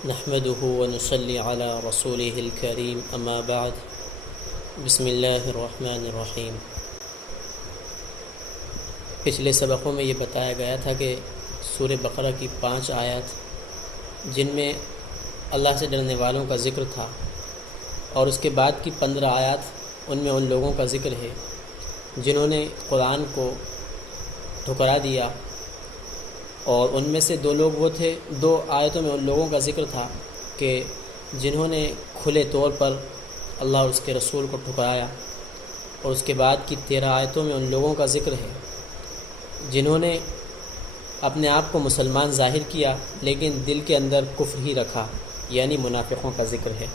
نحمده ونصلي على رسوله الكريم اما بعد بسم اللہ الرحمن الرحیم۔ پچھلے سبقوں میں یہ بتایا گیا تھا کہ سورہ بقرہ کی 5 آیات جن میں اللہ سے ڈرنے والوں کا ذکر تھا، اور اس کے بعد کی 15 آیات ان میں ان لوگوں کا ذکر ہے جنہوں نے قرآن کو ٹھکرا دیا، اور ان میں سے 2 لوگ وہ تھے، 2 آیتوں میں ان لوگوں کا ذکر تھا کہ جنہوں نے کھلے طور پر اللہ اور اس کے رسول کو ٹھکرایا، اور اس کے بعد کی 13 آیتوں میں ان لوگوں کا ذکر ہے جنہوں نے اپنے آپ کو مسلمان ظاہر کیا لیکن دل کے اندر کفر ہی رکھا، یعنی منافقوں کا ذکر ہے۔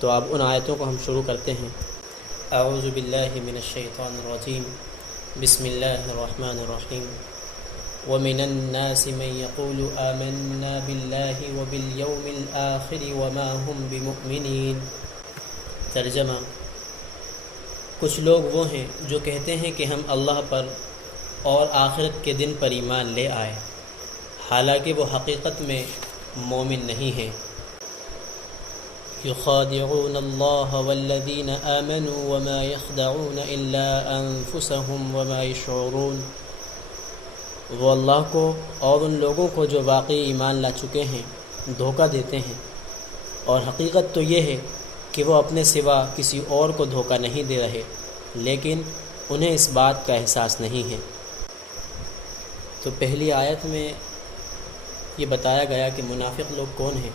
تو اب ان آیتوں کو ہم شروع کرتے ہیں۔ اعوذ باللہ من الشیطان الرجیم، بسم اللہ الرحمن الرحیم۔ وَمِنَ النَّاسِ مَن يَقُولُ آمَنَّا بِاللَّهِ وَبِالْيَوْمِ الْآخِرِ وَمَا هُمْ بِمُؤْمِنِينَ۔ ترجمہ: کچھ لوگ وہ ہیں جو کہتے ہیں کہ ہم اللہ پر اور آخرت کے دن پر ایمان لے آئے، حالانکہ وہ حقیقت میں مومن نہیں ہیں۔ يخادعون الله والذين آمنوا وما يخدعون إلا أنفسهم وما يشعرون۔ وہ اللہ کو اور ان لوگوں کو جو واقعی ایمان لا چکے ہیں دھوکہ دیتے ہیں، اور حقیقت تو یہ ہے کہ وہ اپنے سوا کسی اور کو دھوکہ نہیں دے رہے، لیکن انہیں اس بات کا احساس نہیں ہے۔ تو پہلی آیت میں یہ بتایا گیا کہ منافق لوگ کون ہیں،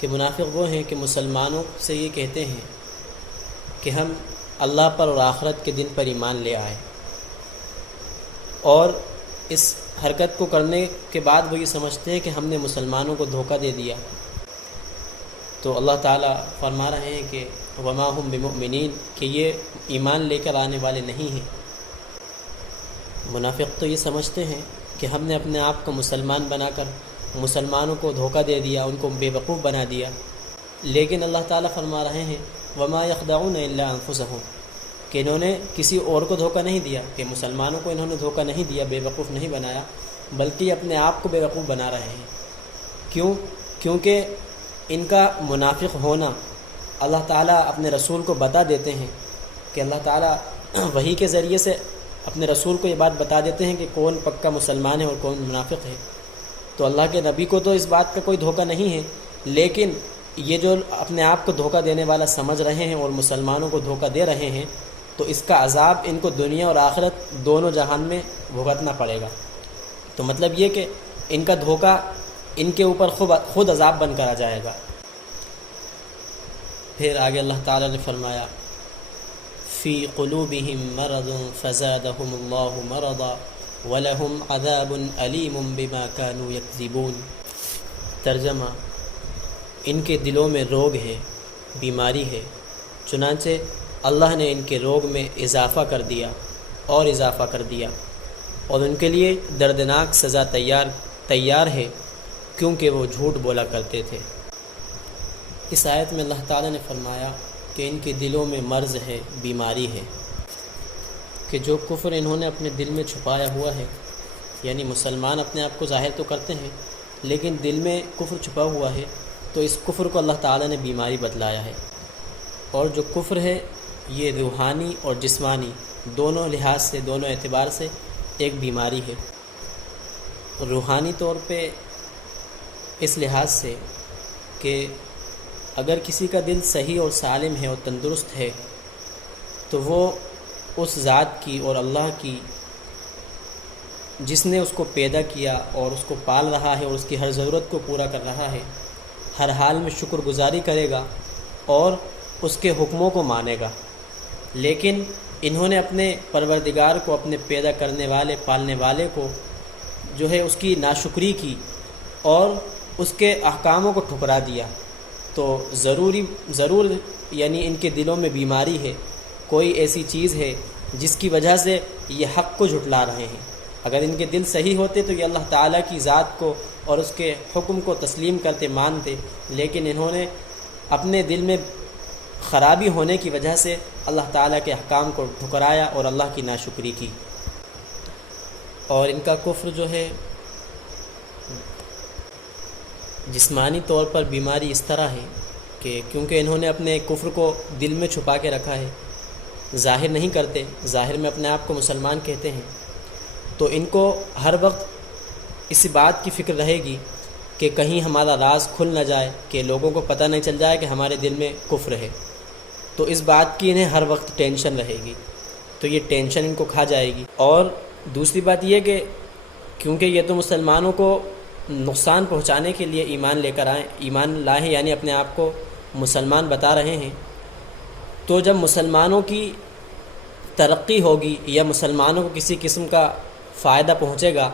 کہ منافق وہ ہیں کہ مسلمانوں سے یہ کہتے ہیں کہ ہم اللہ پر اور آخرت کے دن پر ایمان لے آئے، اور اس حرکت کو کرنے کے بعد وہ یہ سمجھتے ہیں کہ ہم نے مسلمانوں کو دھوکہ دے دیا۔ تو اللہ تعالیٰ فرما رہے ہیں کہ وما ہم بمؤمنین، کہ یہ ایمان لے کر آنے والے نہیں ہیں۔ منافق تو یہ سمجھتے ہیں کہ ہم نے اپنے آپ کو مسلمان بنا کر مسلمانوں کو دھوکہ دے دیا، ان کو بے وقوف بنا دیا، لیکن اللہ تعالیٰ فرما رہے ہیں وما يخدعون الا انفسهم، کہ انہوں نے کسی اور کو دھوکہ نہیں دیا، کہ مسلمانوں کو انہوں نے دھوکہ نہیں دیا، بے وقوف نہیں بنایا، بلکہ اپنے آپ کو بے وقوف بنا رہے ہیں۔ کیونکہ ان کا منافق ہونا اللہ تعالیٰ اپنے رسول کو بتا دیتے ہیں، کہ اللہ تعالیٰ وحی کے ذریعے سے اپنے رسول کو یہ بات بتا دیتے ہیں کہ کون پکا مسلمان ہے اور کون منافق ہے۔ تو اللہ کے نبی کو تو اس بات کا کوئی دھوکہ نہیں ہے، لیکن یہ جو اپنے آپ کو دھوکہ دینے والا سمجھ رہے ہیں اور مسلمانوں کو دھوکہ دے رہے ہیں، تو اس کا عذاب ان کو دنیا اور آخرت دونوں جہان میں بھگتنا پڑے گا۔ تو مطلب یہ کہ ان کا دھوکہ ان کے اوپر خود عذاب بن کر آ جائے گا۔ پھر آگے اللہ تعالیٰ نے فرمایا فی قلوبہم مرض فزادہم اللہ مرضا وَلَهُمْ عَذَابٌ أَلِيمٌ بِمَا كَانُوا يَكْذِبُونَ۔ ترجمہ: ان کے دلوں میں روگ ہے، بیماری ہے، چنانچہ اللہ نے ان کے روگ میں اضافہ کر دیا اور اضافہ کر دیا، اور ان کے لیے دردناک سزا تیار ہے، کیونکہ وہ جھوٹ بولا کرتے تھے۔ اس آیت میں اللہ تعالیٰ نے فرمایا کہ ان کے دلوں میں مرض ہے، بیماری ہے، کہ جو کفر انہوں نے اپنے دل میں چھپایا ہوا ہے، یعنی مسلمان اپنے آپ کو ظاہر تو کرتے ہیں لیکن دل میں کفر چھپا ہوا ہے، تو اس کفر کو اللہ تعالیٰ نے بیماری بتلایا ہے۔ اور جو کفر ہے یہ روحانی اور جسمانی دونوں لحاظ سے، دونوں اعتبار سے ایک بیماری ہے۔ روحانی طور پہ اس لحاظ سے کہ اگر کسی کا دل صحیح اور سالم ہے اور تندرست ہے، تو وہ اس ذات کی اور اللہ کی جس نے اس کو پیدا کیا اور اس کو پال رہا ہے اور اس کی ہر ضرورت کو پورا کر رہا ہے، ہر حال میں شکر گزاری کرے گا اور اس کے حکموں کو مانے گا۔ لیکن انہوں نے اپنے پروردگار کو، اپنے پیدا کرنے والے، پالنے والے کو جو ہے اس کی ناشکری کی اور اس کے احکاموں کو ٹھکرا دیا، تو ضرور یعنی ان کے دلوں میں بیماری ہے، کوئی ایسی چیز ہے جس کی وجہ سے یہ حق کو جھٹلا رہے ہیں۔ اگر ان کے دل صحیح ہوتے تو یہ اللہ تعالیٰ کی ذات کو اور اس کے حکم کو تسلیم کرتے، مانتے، لیکن انہوں نے اپنے دل میں خرابی ہونے کی وجہ سے اللہ تعالیٰ کے احکام کو ٹھکرایا اور اللہ کی ناشکری کی۔ اور ان کا کفر جو ہے جسمانی طور پر بیماری اس طرح ہے کہ کیونکہ انہوں نے اپنے کفر کو دل میں چھپا کے رکھا ہے، ظاہر نہیں کرتے، ظاہر میں اپنے آپ کو مسلمان کہتے ہیں، تو ان کو ہر وقت اسی بات کی فکر رہے گی کہ کہیں ہمارا راز کھل نہ جائے، کہ لوگوں کو پتہ نہیں چل جائے کہ ہمارے دل میں کفر ہے، تو اس بات کی انہیں ہر وقت ٹینشن رہے گی، تو یہ ٹینشن ان کو کھا جائے گی۔ اور دوسری بات یہ کہ کیونکہ یہ تو مسلمانوں کو نقصان پہنچانے کے لیے ایمان لائے ہیں، یعنی اپنے آپ کو مسلمان بتا رہے ہیں، تو جب مسلمانوں کی ترقی ہوگی یا مسلمانوں کو کسی قسم کا فائدہ پہنچے گا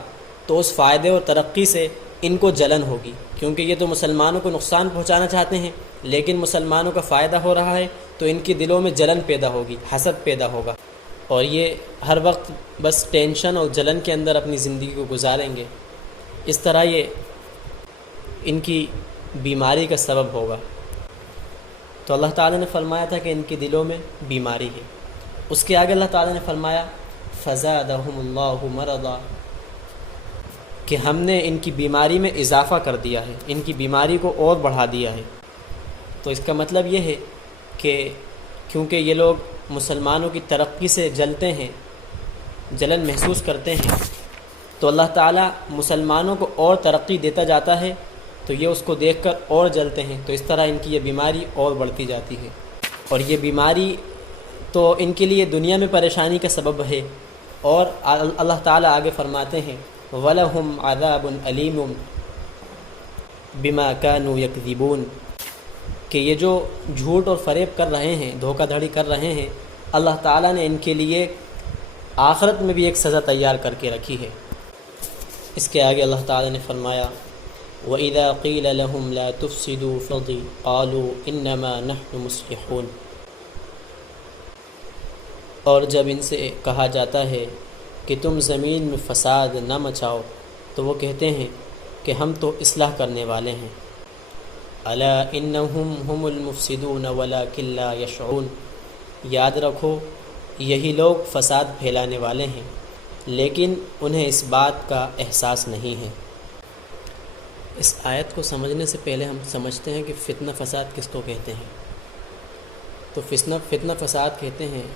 تو اس فائدے اور ترقی سے ان کو جلن ہوگی، کیونکہ یہ تو مسلمانوں کو نقصان پہنچانا چاہتے ہیں لیکن مسلمانوں کا فائدہ ہو رہا ہے، تو ان کے دلوں میں جلن پیدا ہوگی، حسد پیدا ہوگا، اور یہ ہر وقت بس ٹینشن اور جلن کے اندر اپنی زندگی کو گزاریں گے۔ اس طرح یہ ان کی بیماری کا سبب ہوگا۔ تو اللہ تعالیٰ نے فرمایا تھا کہ ان کے دلوں میں بیماری ہے۔ اس کے آگے اللہ تعالیٰ نے فرمایا فزادہم اللہ مرضا، کہ ہم نے ان کی بیماری میں اضافہ کر دیا ہے، ان کی بیماری کو اور بڑھا دیا ہے۔ تو اس کا مطلب یہ ہے کہ کیونکہ یہ لوگ مسلمانوں کی ترقی سے جلتے ہیں، جلن محسوس کرتے ہیں، تو اللہ تعالیٰ مسلمانوں کو اور ترقی دیتا جاتا ہے، تو یہ اس کو دیکھ کر اور جلتے ہیں، تو اس طرح ان کی یہ بیماری اور بڑھتی جاتی ہے، اور یہ بیماری تو ان کے لیے دنیا میں پریشانی کا سبب ہے۔ اور اللہ تعالیٰ آگے فرماتے ہیں وَلَهُمْ عَذَابٌ أَلِيمٌ بِمَا كَانُوا يَكْذِبُونَ، کہ یہ جو جھوٹ اور فریب کر رہے ہیں، دھوکہ دھڑی کر رہے ہیں، اللہ تعالیٰ نے ان کے لیے آخرت میں بھی ایک سزا تیار کر کے رکھی ہے۔ اس کے آگے اللہ تعالیٰ نے فرمایا وَإِذَا قِيلَ لَهُمْ لَا تُفْسِدُوا فِي الْأَرْضِ قَالُوا إِنَّمَا نَحْنُ مُصْلِحُونَ، اور جب ان سے کہا جاتا ہے کہ تم زمین میں فساد نہ مچاؤ تو وہ کہتے ہیں کہ ہم تو اصلاح کرنے والے ہیں۔ الا انہم هم المفسدون ولکن لا یشعرون، یاد رکھو یہی لوگ فساد پھیلانے والے ہیں لیکن انہیں اس بات کا احساس نہیں ہے۔ اس آیت کو سمجھنے سے پہلے ہم سمجھتے ہیں کہ فتنہ فساد کس کو کہتے ہیں۔ تو فتنہ فساد کہتے ہیں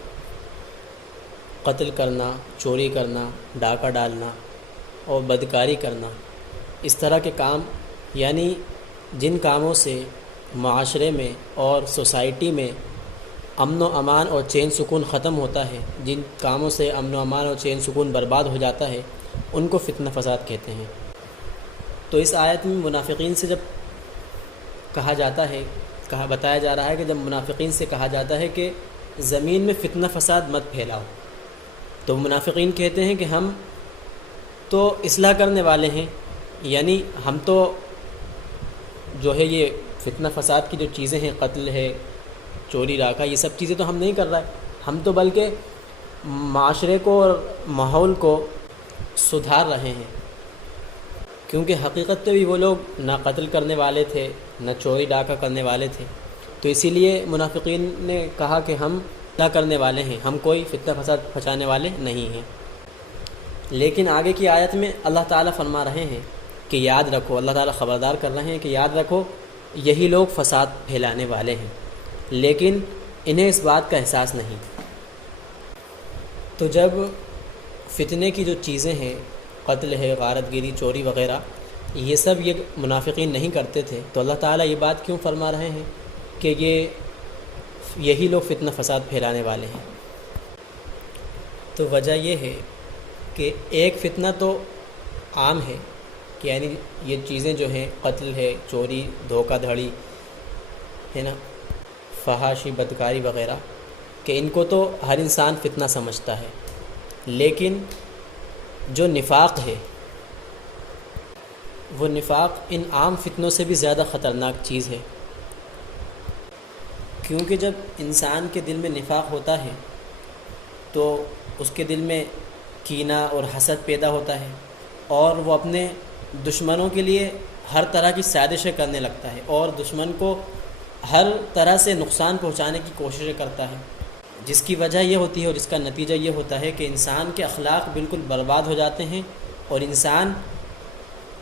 قتل کرنا، چوری کرنا، ڈاکہ ڈالنا اور بدکاری کرنا، اس طرح کے کام، یعنی جن کاموں سے معاشرے میں اور سوسائٹی میں امن و امان اور چین سکون ختم ہوتا ہے، جن کاموں سے امن و امان اور چین سکون برباد ہو جاتا ہے، ان کو فتنہ فساد کہتے ہیں۔ تو اس آیت میں منافقین سے جب کہا جاتا ہے، بتایا جا رہا ہے کہ جب منافقین سے کہا جاتا ہے کہ زمین میں فتنہ فساد مت پھیلاؤ، تو منافقین کہتے ہیں کہ ہم تو اصلاح کرنے والے ہیں، یعنی ہم تو جو ہے یہ فتنہ فساد کی جو چیزیں ہیں، قتل ہے، چوری ڈاکہ، یہ سب چیزیں تو ہم نہیں کر رہے، ہم تو بلکہ معاشرے کو اور ماحول کو سدھار رہے ہیں، کیونکہ حقیقت تو بھی وہ لوگ نہ قتل کرنے والے تھے نہ چوری ڈاکہ کرنے والے تھے، تو اسی لیے منافقین نے کہا کہ ہم اصلاح کرنے والے ہیں، ہم کوئی فتنہ فساد پھنسانے والے نہیں ہیں۔ لیکن آگے کی آیت میں اللہ تعالیٰ فرما رہے ہیں کہ یاد رکھو، اللہ تعالیٰ خبردار کر رہے ہیں کہ یاد رکھو یہی لوگ فساد پھیلانے والے ہیں لیکن انہیں اس بات کا احساس نہیں۔ تو جب فتنے کی جو چیزیں ہیں، قتل ہے، غارت گیری، چوری وغیرہ، یہ سب یہ منافقین نہیں کرتے تھے، تو اللہ تعالیٰ یہ بات کیوں فرما رہے ہیں کہ یہی لوگ فتنہ فساد پھیلانے والے ہیں؟ تو وجہ یہ ہے کہ ایک فتنہ تو عام ہے کہ یعنی یہ چیزیں جو ہیں، قتل ہے، چوری، دھوکہ دھڑی ہے نا، فحاشی، بدکاری وغیرہ، کہ ان کو تو ہر انسان فتنہ سمجھتا ہے، لیکن جو نفاق ہے وہ نفاق ان عام فتنوں سے بھی زیادہ خطرناک چیز ہے، کیونکہ جب انسان کے دل میں نفاق ہوتا ہے تو اس کے دل میں کینہ اور حسد پیدا ہوتا ہے اور وہ اپنے دشمنوں کے لیے ہر طرح کی سازشیں کرنے لگتا ہے اور دشمن کو ہر طرح سے نقصان پہنچانے کی کوششیں کرتا ہے، جس کی وجہ یہ ہوتی ہے اور جس کا نتیجہ یہ ہوتا ہے کہ انسان کے اخلاق بالکل برباد ہو جاتے ہیں اور انسان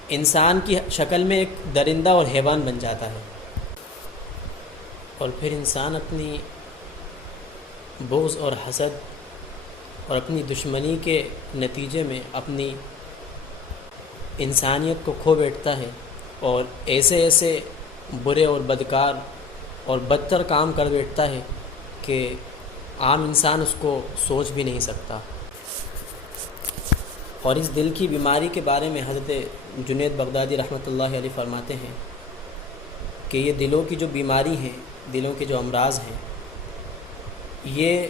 انسان کی شکل میں ایک درندہ اور حیوان بن جاتا ہے، اور پھر انسان اپنی بغض اور حسد اور اپنی دشمنی کے نتیجے میں اپنی انسانیت کو کھو بیٹھتا ہے، اور ایسے ایسے برے اور بدکار اور بدتر کام کر بیٹھتا ہے کہ عام انسان اس کو سوچ بھی نہیں سکتا۔ اور اس دل کی بیماری کے بارے میں حضرت جنید بغدادی رحمۃ اللہ علیہ فرماتے ہیں کہ یہ دلوں کی جو بیماری ہیں، دلوں کے جو امراض ہیں، یہ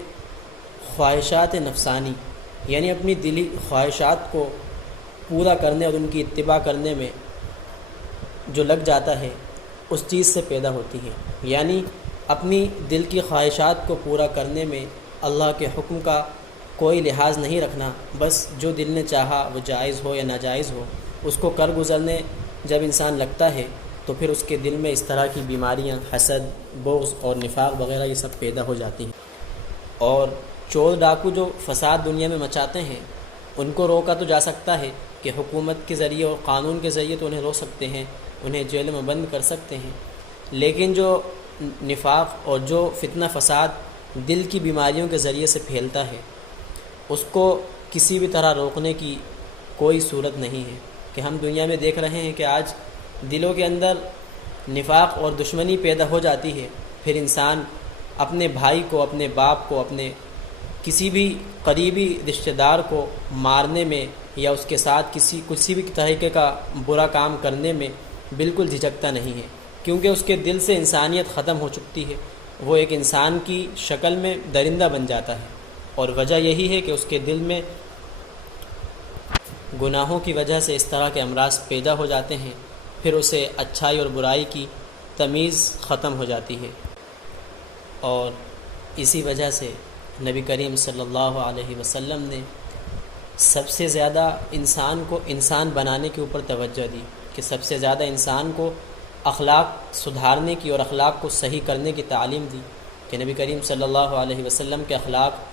خواہشات نفسانی، یعنی اپنی دلی خواہشات کو پورا کرنے اور ان کی اتباع کرنے میں جو لگ جاتا ہے، اس چیز سے پیدا ہوتی ہیں۔ یعنی اپنی دل کی خواہشات کو پورا کرنے میں اللہ کے حکم کا کوئی لحاظ نہیں رکھنا، بس جو دل نے چاہا وہ جائز ہو یا ناجائز ہو اس کو کر گزرنے جب انسان لگتا ہے تو پھر اس کے دل میں اس طرح کی بیماریاں، حسد، بغض اور نفاق وغیرہ یہ سب پیدا ہو جاتی ہیں۔ اور چور ڈاکو جو فساد دنیا میں مچاتے ہیں ان کو روکا تو جا سکتا ہے کہ حکومت کے ذریعے اور قانون کے ذریعے تو انہیں روک سکتے ہیں، انہیں جیل میں بند کر سکتے ہیں، لیکن جو نفاق اور جو فتنہ فساد دل کی بیماریوں کے ذریعے سے پھیلتا ہے اس کو کسی بھی طرح روکنے کی کوئی صورت نہیں ہے۔ کہ ہم دنیا میں دیکھ رہے ہیں کہ آج دلوں کے اندر نفاق اور دشمنی پیدا ہو جاتی ہے، پھر انسان اپنے بھائی کو، اپنے باپ کو، اپنے کسی بھی قریبی رشتہ دار کو مارنے میں یا اس کے ساتھ کسی بھی طریقے کا برا کام کرنے میں بالکل جھجکتا نہیں ہے، کیونکہ اس کے دل سے انسانیت ختم ہو چکی ہے، وہ ایک انسان کی شکل میں درندہ بن جاتا ہے۔ اور وجہ یہی ہے کہ اس کے دل میں گناہوں کی وجہ سے اس طرح کے امراض پیدا ہو جاتے ہیں، پھر اسے اچھائی اور برائی کی تمیز ختم ہو جاتی ہے۔ اور اسی وجہ سے نبی کریم صلی اللہ علیہ وسلم نے سب سے زیادہ انسان کو انسان بنانے کے اوپر توجہ دی، کہ سب سے زیادہ انسان کو اخلاق سدھارنے کی اور اخلاق کو صحیح کرنے کی تعلیم دی، کہ نبی کریم صلی اللہ علیہ وسلم کے اخلاق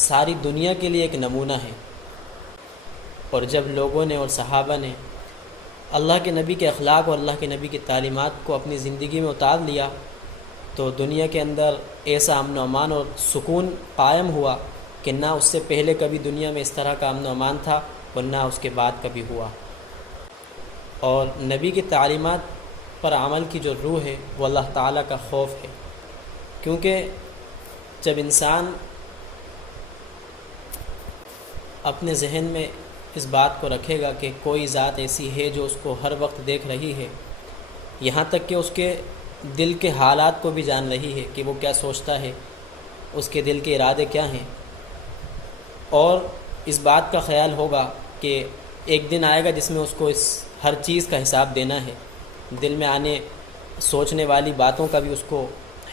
ساری دنیا کے لیے ایک نمونہ ہے۔ اور جب لوگوں نے اور صحابہ نے اللہ کے نبی کے اخلاق اور اللہ کے نبی کی تعلیمات کو اپنی زندگی میں اتار لیا تو دنیا کے اندر ایسا امن و امان اور سکون قائم ہوا کہ نہ اس سے پہلے کبھی دنیا میں اس طرح کا امن و امان تھا اور نہ اس کے بعد کبھی ہوا۔ اور نبی کی تعلیمات پر عمل کی جو روح ہے وہ اللہ تعالیٰ کا خوف ہے، کیونکہ جب انسان اپنے ذہن میں اس بات کو رکھے گا کہ کوئی ذات ایسی ہے جو اس کو ہر وقت دیکھ رہی ہے، یہاں تک کہ اس کے دل کے حالات کو بھی جان رہی ہے کہ وہ کیا سوچتا ہے، اس کے دل کے ارادے کیا ہیں، اور اس بات کا خیال ہوگا کہ ایک دن آئے گا جس میں اس کو اس ہر چیز کا حساب دینا ہے، دل میں آنے سوچنے والی باتوں کا بھی اس کو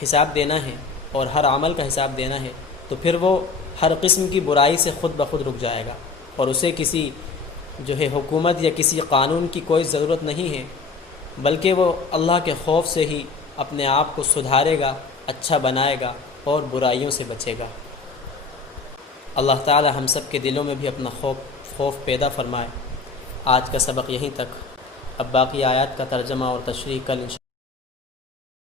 حساب دینا ہے اور ہر عمل کا حساب دینا ہے، تو پھر وہ ہر قسم کی برائی سے خود بخود رک جائے گا، اور اسے کسی جو ہے حکومت یا کسی قانون کی کوئی ضرورت نہیں ہے، بلکہ وہ اللہ کے خوف سے ہی اپنے آپ کو سدھارے گا، اچھا بنائے گا اور برائیوں سے بچے گا۔ اللہ تعالی ہم سب کے دلوں میں بھی اپنا خوف پیدا فرمائے۔ آج کا سبق یہیں تک، اب باقی آیات کا ترجمہ اور تشریح کل انشاءاللہ